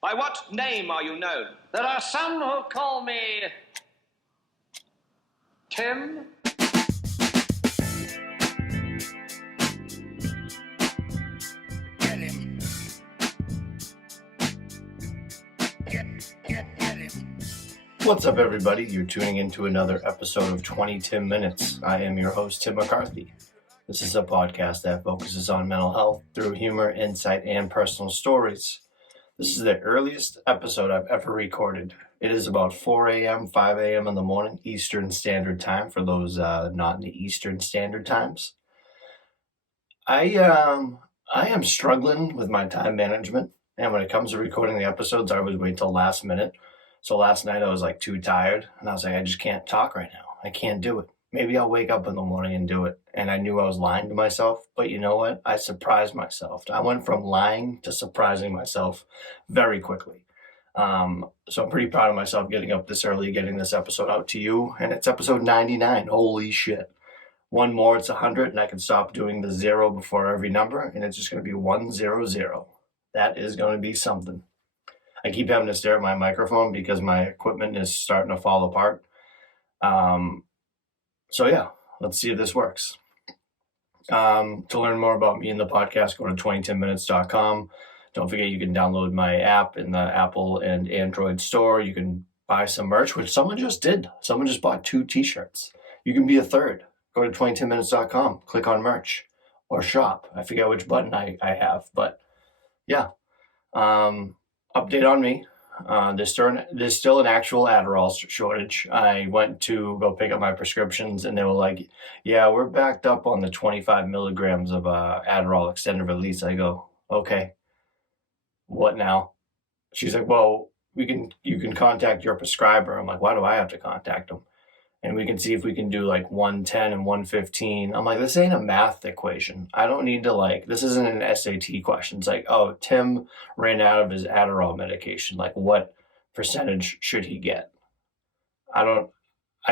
By what name are you known? There are some who call me Tim. Get him. Get him. What's up, everybody? You're tuning into another episode of 20 Tim Minutes. I am your host, Tim McCarthy. This is a podcast that focuses on mental health through humor, insight, and personal stories. This is the earliest episode I've ever recorded. It is about 4 a.m., 5 a.m. in the morning, Eastern Standard Time, for those not in the Eastern Standard Times. I am struggling with my time management, and when it comes to recording the episodes, I always wait till last minute. So last night I was too tired, and I was like, I just can't talk right now. I can't do it. Maybe I'll wake up in the morning and do it. And I knew I was lying to myself, but you know what? I surprised myself. I went from lying to surprising myself very quickly. So I'm pretty proud of myself getting up this early, getting this episode out to you. And it's episode 99. Holy shit. One more, it's 100, and I can stop doing the 0 before every number, and it's just going to be 100. That is going to be something. I keep having to stare at my microphone because my equipment is starting to fall apart. So yeah, let's see if this works. To learn more about me and the podcast, go to 2010minutes.com. Don't forget you can download my app in the Apple and Android store. You can buy some merch, which someone just did. Someone just bought 2 t-shirts. You can be a third. Go to 2010minutes.com, click on merch or shop. I forget which button I have, but yeah. Update on me. There's still an actual Adderall shortage. I went to go pick up my prescriptions, and they were like, yeah, we're backed up on the 25 milligrams of Adderall extended release. I go, okay, what now? She's like, well, you can contact your prescriber. I'm like, why do I have to contact them? And we can see if we can do 110 and 115. I'm like, this ain't a math equation. I don't need to this isn't an SAT question. It's like, oh, Tim ran out of his Adderall medication. What percentage should he get? I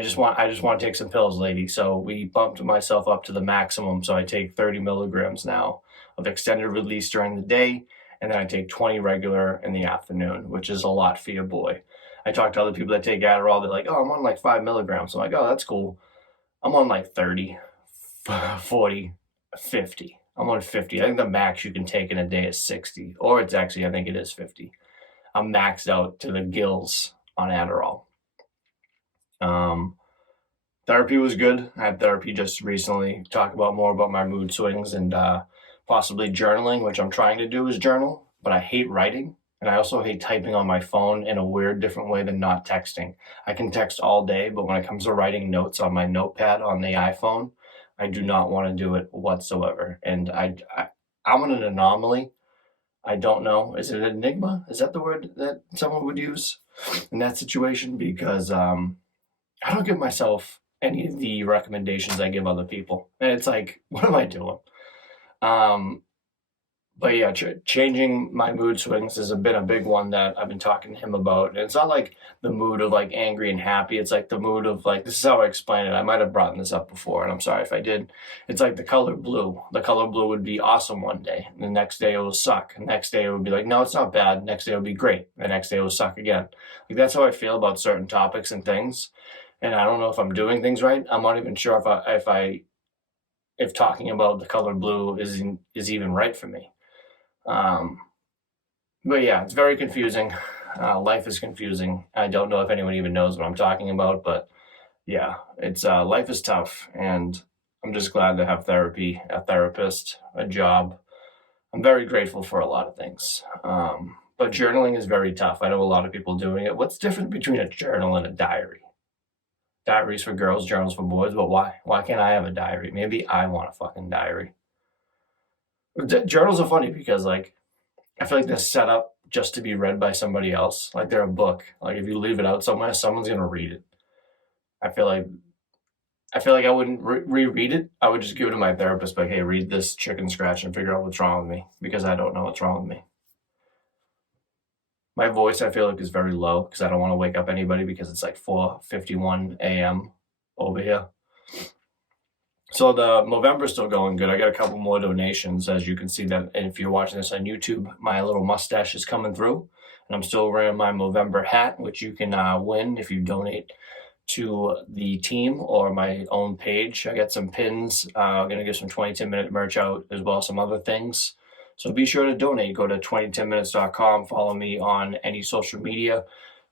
just want to take some pills, lady. So we bumped myself up to the maximum. So I take 30 milligrams now of extended release during the day. And then I take 20 regular in the afternoon, which is a lot for your boy. I talk to other people that take Adderall. They're like, oh, I'm on 5 milligrams. I'm like, oh, that's cool. I'm on 30, 40, 50. I'm on 50. I think the max you can take in a day is 60. Or it's actually, I think it is 50. I'm maxed out to the gills on Adderall. Therapy was good. I had therapy just recently. Talk about more about my mood swings and possibly journaling, which I'm trying to do is journal. But I hate writing. And I also hate typing on my phone in a weird, different way than not texting. I can text all day, but when it comes to writing notes on my notepad on the iPhone, I do not want to do it whatsoever. And I'm an anomaly. I don't know. Is it an enigma? Is that the word that someone would use in that situation? Because I don't give myself any of the recommendations I give other people. And it's like, what am I doing? But yeah, changing my mood swings has been a big one that I've been talking to him about. And it's not the mood of angry and happy. It's the mood of this is how I explain it. I might have brought this up before, and I'm sorry if I did. It's the color blue. The color blue would be awesome one day. And the next day it will suck. The next day it would be no, it's not bad. The next day it would be great. The next day it will suck again. That's how I feel about certain topics and things. And I don't know if I'm doing things right. I'm not even sure if talking about the color blue is even right for me. But yeah, it's very confusing. Life is confusing. I don't know if anyone even knows what I'm talking about, but yeah, it's life is tough, and I'm just glad to have therapy, a therapist, a job. I'm very grateful for a lot of things. But journaling is very tough. I know a lot of people doing it. What's different between a journal and a diary? Diaries for girls, journals for boys, but why? Why can't I have a diary? Maybe I want a fucking diary. Journals are funny because I feel they're set up just to be read by somebody else. They're a book. If you leave it out somewhere, someone's gonna read it. I feel like I wouldn't reread it. I would just give it to my therapist, hey, read this chicken scratch and figure out what's wrong with me, because I don't know what's wrong with me. My voice, I feel is very low because I don't want to wake up anybody, because it's 4:51 a.m. over here. So the Movember is still going good. I got a couple more donations, as you can see that. And if you're watching this on YouTube, my little mustache is coming through. And I'm still wearing my Movember hat, which you can win if you donate to the team or my own page. I got some pins. I'm going to give some 2010-minute merch out as well as some other things. So be sure to donate. Go to 2010minutes.com. Follow me on any social media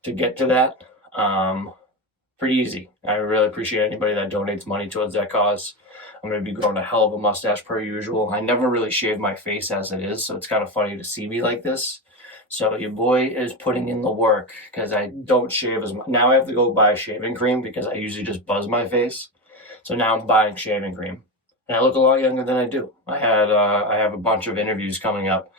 to get to that. Pretty easy. I really appreciate anybody that donates money towards that cause. I'm going to be growing a hell of a mustache per usual. I never really shave my face as it is, so it's kind of funny to see me like this. So your boy is putting in the work because I don't shave as much. Now I have to go buy shaving cream because I usually just buzz my face. So now I'm buying shaving cream. And I look a lot younger than I do. I have a bunch of interviews coming up,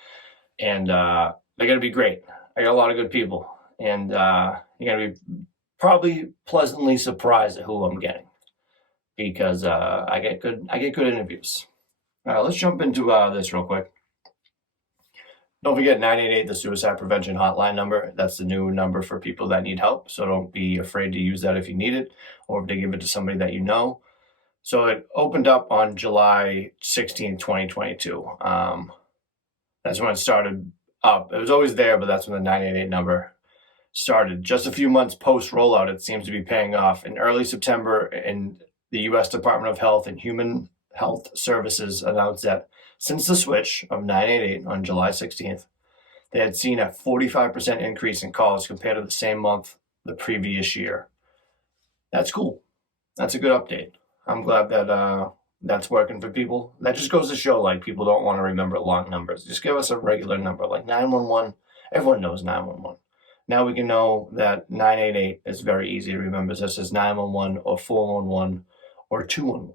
and they're going to be great. I got a lot of good people, and you're going to be probably pleasantly surprised at who I'm getting because I get good interviews. All right, let's jump into this real quick. Don't forget 988, the suicide prevention hotline number. That's the new number for people that need help. So don't be afraid to use that if you need it or to give it to somebody that you know. So it opened up on July 16, 2022. That's when it started up. It was always there, but that's when the 988 number started. Just a few months post rollout, it seems to be paying off. In early September, the U.S. Department of Health and Human Health Services announced that since the switch of 988 on July 16th, they had seen a 45% increase in calls compared to the same month the previous year. That's cool. That's a good update. I'm glad that that's working for people. That just goes to show, like, people don't want to remember long numbers. Just give us a regular number, like 911. Everyone knows 911. Now we can know that 988 is very easy to remember. This is 911 or 411 or 211.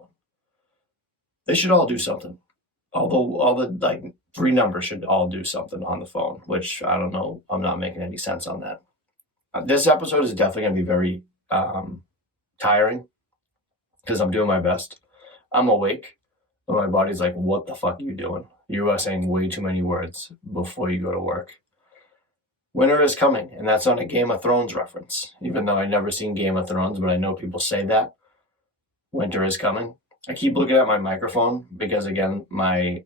They should all do something. Although all the like 3 numbers should all do something on the phone, which I don't know. I'm not making any sense on that. This episode is definitely going to be very tiring because I'm doing my best. I'm awake, but my body's like, what the fuck are you doing? You are saying way too many words before you go to work. Winter is coming, and that's on a Game of Thrones reference. Even though I've never seen Game of Thrones, but I know people say that. Winter is coming. I keep looking at my microphone because, again, my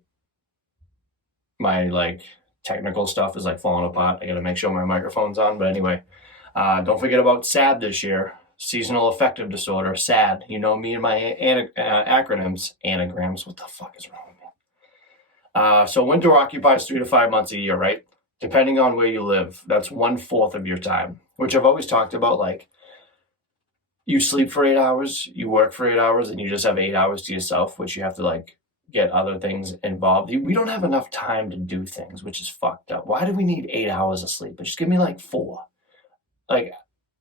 like technical stuff is like falling apart. I got to make sure my microphone's on. But anyway, don't forget about SAD this year. Seasonal Affective Disorder, SAD. You know me and my acronyms. Anagrams. What the fuck is wrong with me? So winter occupies 3 to 5 months a year, right? Depending on where you live, that's 1/4 of your time, which I've always talked about. Like, you sleep for 8 hours, you work for 8 hours, and you just have 8 hours to yourself, which you have to like get other things involved. We don't have enough time to do things, which is fucked up. Why do we need 8 hours of sleep? But just give me like 4. Like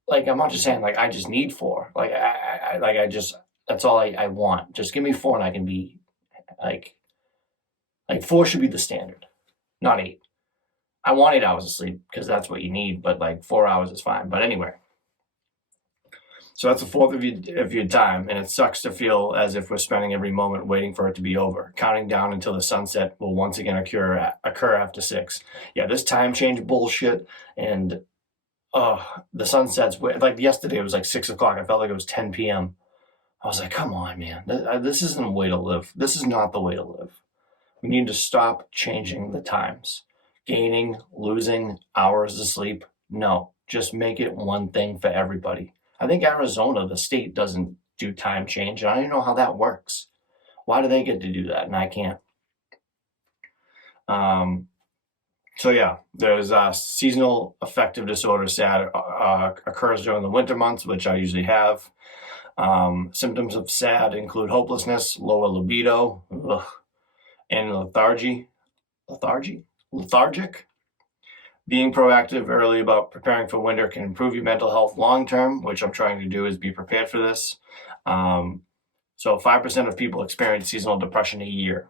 I'm not just saying like I just need 4. Like I just, that's all I want. Just give me 4 and I can be like 4 should be the standard, not 8. I want 8 hours of sleep because that's what you need, but like 4 hours is fine. But anyway, so that's 1/4 of your time, and it sucks to feel as if we're spending every moment waiting for it to be over, counting down until the sunset will once again occur after 6. Yeah, this time change bullshit, and the sunsets, like yesterday it was like 6 o'clock. I felt like it was 10 p.m. I was like, come on, man, this isn't a way to live. This is not the way to live. We need to stop changing the times. Gaining, losing hours of sleep. No, just make it one thing for everybody. I think Arizona, the state, doesn't do time change. And I don't even know how that works. Why do they get to do that and I can't? So yeah, there's seasonal affective disorder, SAD, occurs during the winter months, which I usually have. Symptoms of SAD include hopelessness, lower libido, and lethargic. Being proactive early about preparing for winter can improve your mental health long term, which I'm trying to do is be prepared for this. So 5% of people experience seasonal depression a year.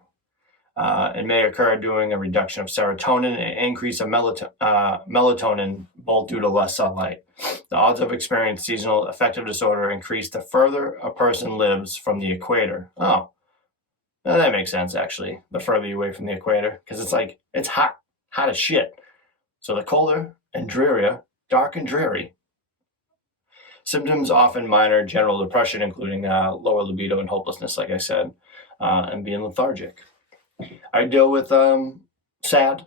It may occur during a reduction of serotonin and increase of melatonin, both due to less sunlight. The odds of experiencing seasonal affective disorder increase the further a person lives from the equator. Oh, well, that makes sense, actually, the further you away from the equator, because it's like, it's hot as shit. So the colder and drearier, dark and dreary. Symptoms often minor general depression, including lower libido and hopelessness, like I said, and being lethargic. I deal with SAD.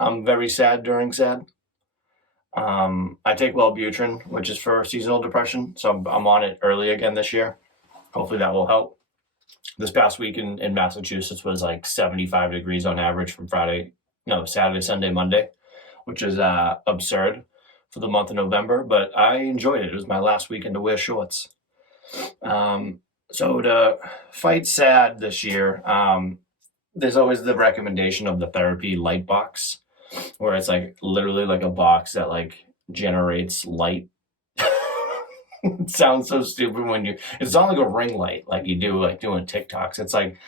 I'm very sad during SAD. I take Wellbutrin, which is for seasonal depression, so I'm on it early again this year. Hopefully that will help. This past week in Massachusetts was like 75 degrees on average from Saturday, Sunday, Monday, which is absurd for the month of November, but I enjoyed it. It was my last weekend to wear shorts. So to fight SAD this year, there's always the recommendation of the therapy light box, where it's like literally like a box that like generates light. It sounds so stupid it's not like a ring light like you do like doing TikToks. It's like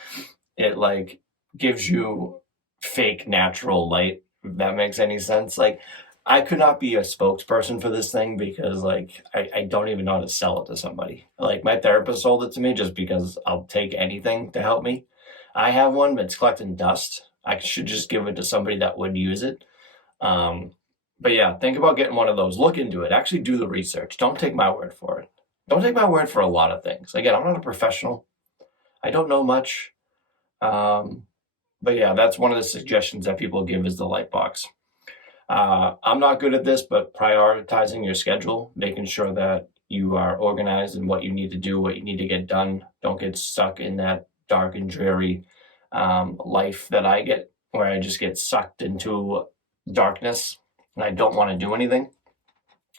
it like gives you fake natural light, if that makes any sense. Like I could not be a spokesperson for this thing because like I don't even know how to sell it to somebody. Like my therapist sold it to me just because I'll take anything to help me. I have one, but it's collecting dust. I should just give it to somebody that would use it. But yeah, think about getting one of those. Look into it. Actually do the research. Don't take my word for it. Don't take my word for a lot of things. Again, I'm not a professional. I don't know much. But yeah, that's one of the suggestions that people give is the light box. I'm not good at this, but prioritizing your schedule, making sure that you are organized in what you need to do, what you need to get done. Don't get stuck in that dark and dreary life that I get, where I just get sucked into darkness and I don't want to do anything.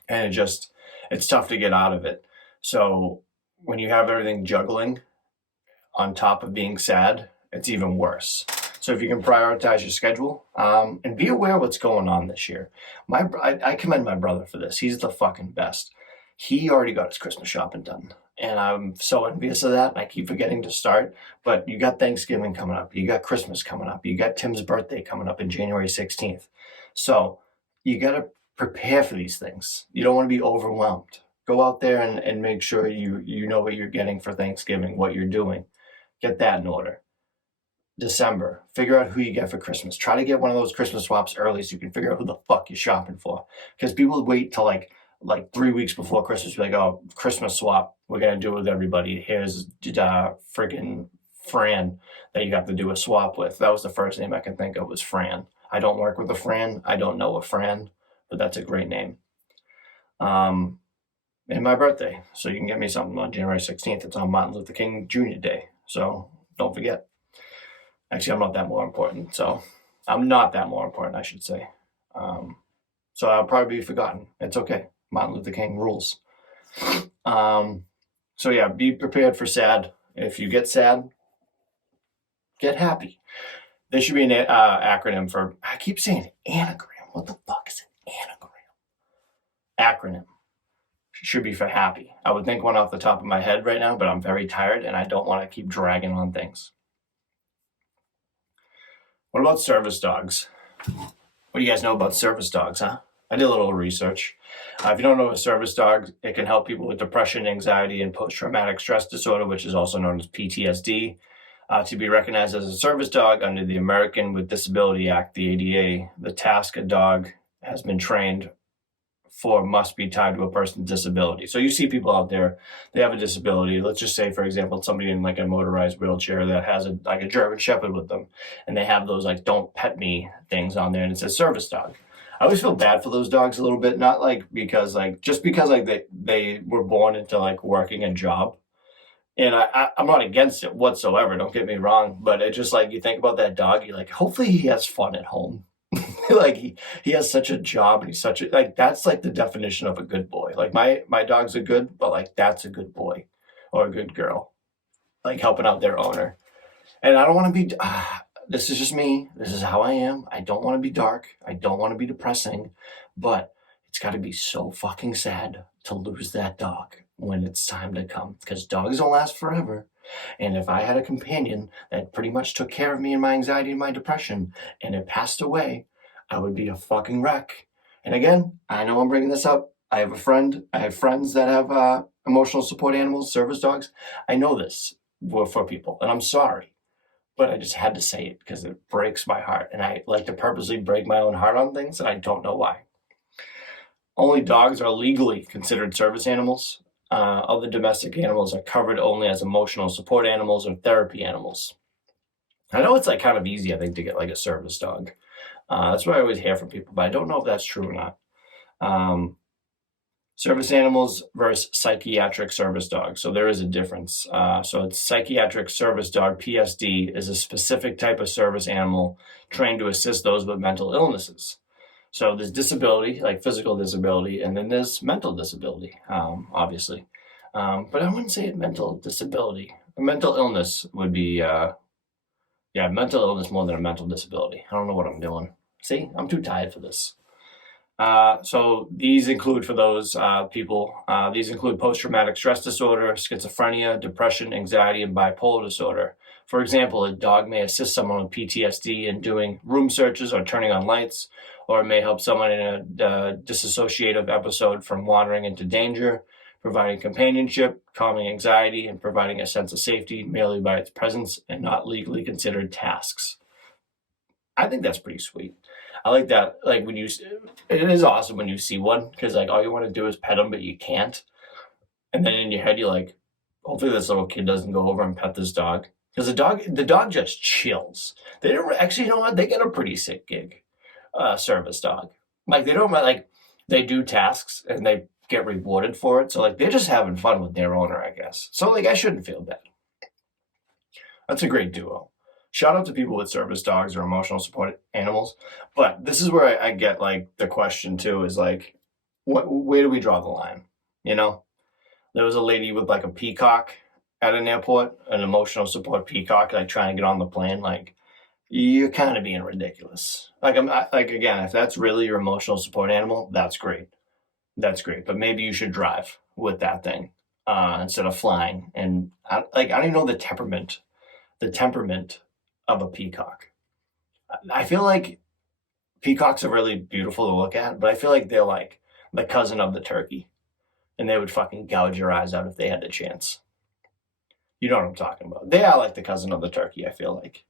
And it's tough to get out of it. So when you have everything juggling on top of being sad, it's even worse. So if you can prioritize your schedule and be aware of what's going on this year. I commend my brother for this. He's the fucking best. He already got his Christmas shopping done. And I'm so envious of that. And I keep forgetting to start. But you got Thanksgiving coming up. You got Christmas coming up. You got Tim's birthday coming up in January 16th. So you got to prepare for these things. You don't want to be overwhelmed. Go out there and make sure you know what you're getting for Thanksgiving, what you're doing. Get that in order. December, figure out who you get for Christmas. Try to get one of those Christmas swaps early so you can figure out who the fuck you're shopping for. Because people wait till like 3 weeks before Christmas, be like, oh, Christmas swap, we're going to do it with everybody. Here's freaking Fran that you have to do a swap with. That was the first name I can think of was Fran. I don't work with a Fran. I don't know a Fran, but that's a great name. And my birthday. So you can get me something on January 16th. It's on Martin Luther King Jr. Day. So don't forget. Actually, I'm not that more important. So I'm not that more important, I should say. So I'll probably be forgotten. It's okay. Martin Luther King rules. So yeah, be prepared for sad. If you get sad, get happy. There should be an acronym for, I keep saying anagram. What the fuck is an anagram? Acronym. Should be for happy. I would think one off the top of my head right now, but I'm very tired and I don't want to keep dragging on things. What about service dogs? What do you guys know about service dogs, huh? I did a little research. If you don't know a service dog, it can help people with depression, anxiety, and post-traumatic stress disorder, which is also known as PTSD. To be recognized as a service dog under the American with Disability Act, the ADA, the task a dog has been trained for must be tied to a person's disability. So you see people out there, they have a disability. Let's just say, for example, somebody in like a motorized wheelchair that has a German Shepherd with them, and they have those like "don't pet me" things on there, and it says service dog. I always feel bad for those dogs a little bit, not like because they were born into like working a job. And I'm not against it whatsoever, don't get me wrong, but it's just like you think about that dog, you're like, hopefully he has fun at home. Like he has such a job and he's such a, like, that's like the definition of a good boy. Like my dogs are good, but like that's a good boy or a good girl, like helping out their owner. And I don't want to be, this is just me. This is how I am. I don't want to be dark. I don't want to be depressing, but it's got to be so fucking sad to lose that dog when it's time to come, because dogs don't last forever. And if I had a companion that pretty much took care of me and my anxiety and my depression and it passed away, I would be a fucking wreck. And again, I know I'm bringing this up. I have friends that have emotional support animals, service dogs. I know this for people, and I'm sorry, but I just had to say it because it breaks my heart. And I like to purposely break my own heart on things, and I don't know why. Only dogs are legally considered service animals. Other domestic animals are covered only as emotional support animals or therapy animals. I know it's like kind of easy, I think, to get like a service dog. That's what I always hear from people, but I don't know if that's true or not. Service animals versus psychiatric service dogs. So there is a difference. So it's psychiatric service dog, PSD, is a specific type of service animal trained to assist those with mental illnesses. So there's disability, like physical disability, and then there's mental disability, obviously. But I wouldn't say mental disability. A mental illness would be, mental illness more than a mental disability. I don't know what I'm doing. See, I'm too tired for this. So these include, for those people, these include post-traumatic stress disorder, schizophrenia, depression, anxiety, and bipolar disorder. For example, a dog may assist someone with PTSD in doing room searches or turning on lights, or it may help someone in a dissociative episode from wandering into danger, providing companionship, calming anxiety, and providing a sense of safety merely by its presence and not legally considered tasks. I think that's pretty sweet. I like that. Like it is awesome when you see one, because like all you want to do is pet them, but you can't. And then in your head, you're like, hopefully this little kid doesn't go over and pet this dog, because the dog just chills. They don't actually, you know what? They get a pretty sick gig, service dog. Like they do tasks and they get rewarded for it. So like they're just having fun with their owner, I guess. So like I shouldn't feel bad. That's a great duo. Shout out to people with service dogs or emotional support animals. But this is where I get like the question too, is like, where do we draw the line? You know, there was a lady with like a peacock at an airport, an emotional support peacock, like trying to get on the plane. Like, you're kind of being ridiculous. Again, if that's really your emotional support animal, that's great. That's great. But maybe you should drive with that thing instead of flying. And I don't even know the temperament of a peacock. I feel like peacocks are really beautiful to look at, but I feel like they're like the cousin of the turkey, and they would fucking gouge your eyes out if they had the chance. You know what I'm talking about. They are like the cousin of the turkey, I feel like.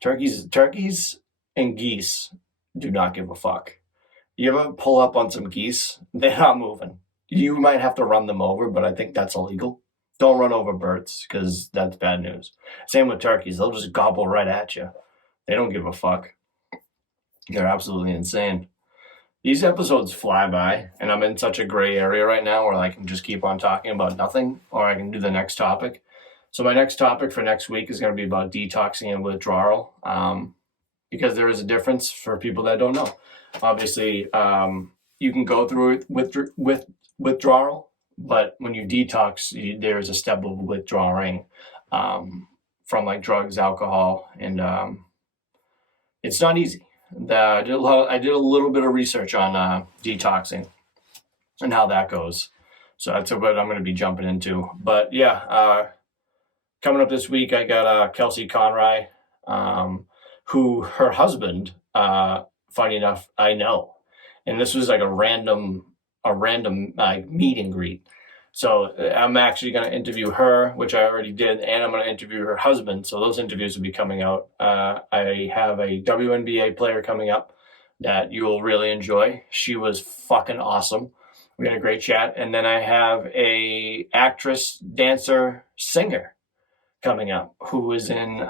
Turkeys and geese do not give a fuck. You ever pull up on some geese? They're not moving. You might have to run them over, but I think that's illegal. Don't run over birds, because that's bad news. Same with turkeys. They'll just gobble right at you. They don't give a fuck. They're absolutely insane. These episodes fly by, and I'm in such a gray area right now where I can just keep on talking about nothing, or I can do the next topic. So my next topic for next week is going to be about detoxing and withdrawal, because there is a difference for people that don't know. Obviously, you can go through it with withdrawal, but when you detox, there's a step of withdrawing from like drugs, alcohol, and it's not easy. I did a little bit of research on detoxing and how that goes. So that's what I'm going to be jumping into. But yeah, coming up this week, I got Kelsey Conroy, who her husband, funny enough, I know. And this was like a random meet and greet. So I'm actually going to interview her, which I already did, and I'm going to interview her husband. So those interviews will be coming out. I have a WNBA player coming up that you will really enjoy. She was fucking awesome. We had a great chat. And then I have a actress, dancer, singer coming up who is in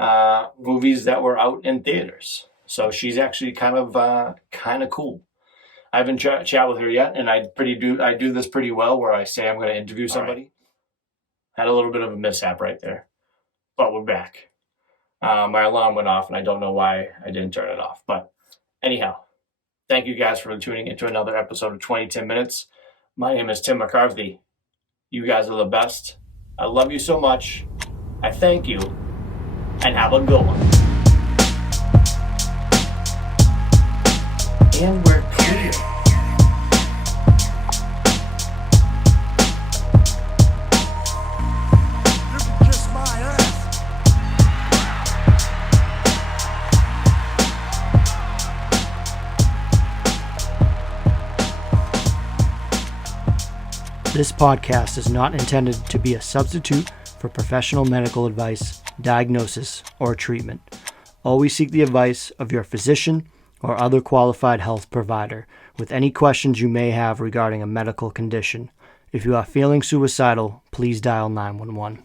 movies that were out in theaters. So she's actually kind of cool. I haven't chat with her yet, and I do this pretty well where I say I'm going to interview somebody. Right. Had a little bit of a mishap right there, but we're back. My alarm went off, and I don't know why I didn't turn it off. But anyhow, thank you guys for tuning into another episode of 20 Minutes. My name is Tim McCarthy. You guys are the best. I love you so much. I thank you, and have a good one. And we're clear. This podcast is not intended to be a substitute for professional medical advice, diagnosis, or treatment. Always seek the advice of your physician or other qualified health provider with any questions you may have regarding a medical condition. If you are feeling suicidal, please dial 911.